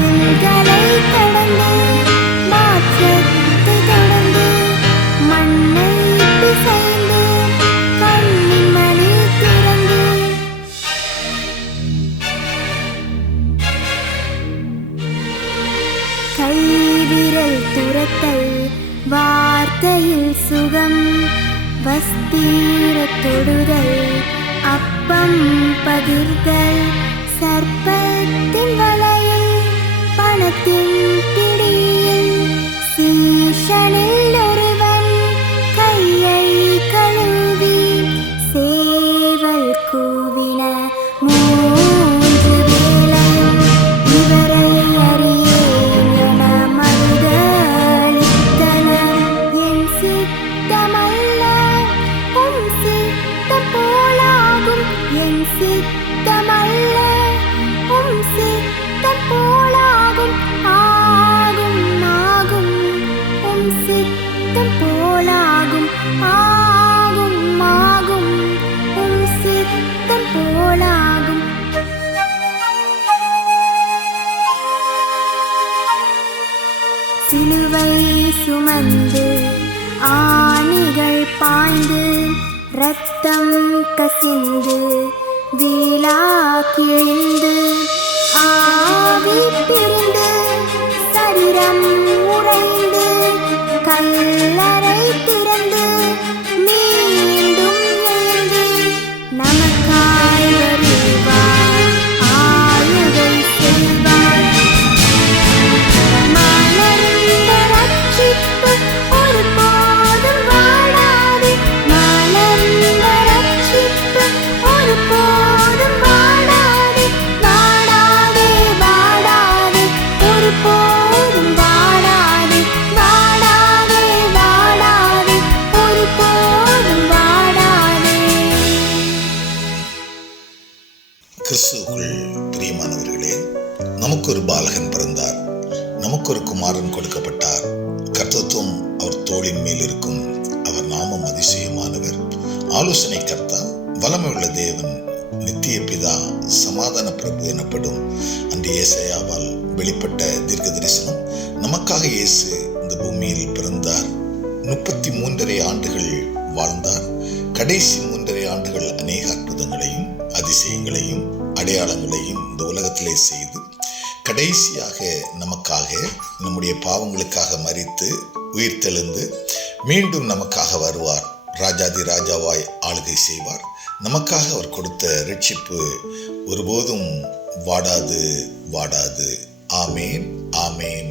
மதில்களை கடந்து மாற்றத்தை தொடர்ந்து மண்ணை பிசைந்து கண்ணின் மணி திறந்து கைவிரல் துரத்தல் வார்த்தையில் சுகம் வஸ்திர தொடுதல் அப்பம் பகிர்தல் சர்ப்பத்தின் வலையில் பணத்தின் பிடியில் சீஷனில் ஒருவன் கையை கழுவி சேவல் கூவின மூன்று வேளையும் இவரை அறியேன் என மறுதலித்தனர். என் சித்தமல்ல உம் சித்தம் போலாகும், என் சித்தமல்ல உம் சித்தம் போலாகும், ஆகும் ஆகும் உம் சித்தம் போலாகும், ஆகும் ஆகும் உம் சித்தம் போலாகும். சிலுவை சுமந்து ஆணிகள் பாய்ந்து இரத்தம் கசிந்து வீழா கிழிந்து ஆவி பிரிந்து சரீரம் உறைந்து கல்லறை திறந்து மீண்டும் எழுந்து நமக்காய் வருவார், ஆளுகை செய்வார். மலர்ந்த ரட்சிப்பு ஒருபோதும் வாடாது, மலர்ந்த ரட்சிப்பு ஒருபோதும் வாடாது, வாடாது வாடாது ஒருபோதும் வாடாது, வாடாது வாடாது ஒருபோதும் வாடாது. கிறிஸ்துவுக்குள் பிரியமானவர்களே, நமக்கு ஒரு பாலகன் பிறந்தார், நமக்கு ஒரு குமாரன் கொடுக்கப்பட்டார். கர்த்தத்துவம் அவர் தோளின் மேல் இருக்கும். அவர் நாமம் அதிசயமானவர், ஆலோசனை கர்த்தா, வல்லமையுள்ள தேவன், நித்திய பிதா, சமாதான பிரபு எனப்படும் அந்த ஏசாயாவால் வெளிப்பட்ட தீர்க்க தரிசனம். நமக்காக இயேசு இந்த பூமியில் பிறந்தார். 33.5 ஆண்டுகள் வாழ்ந்தார். கடைசி 3.5 ஆண்டுகள் அநேக அற்புதங்களையும் அதிசயங்களையும் அடையாளங்களையும் இந்த உலகத்திலே செய்து கடைசியாக நமக்காக நம்முடைய பாவங்களுக்காக மரித்து உயிர்த்தெழுந்து மீண்டும் நமக்காக வருவார். ராஜாதி ராஜாவாய் ஆளுகை செய்வார். நமக்காக அவர் கொடுத்த ரட்சிப்பு ஒருபோதும் வாடாது வாடாது. ஆமேன், ஆமேன்,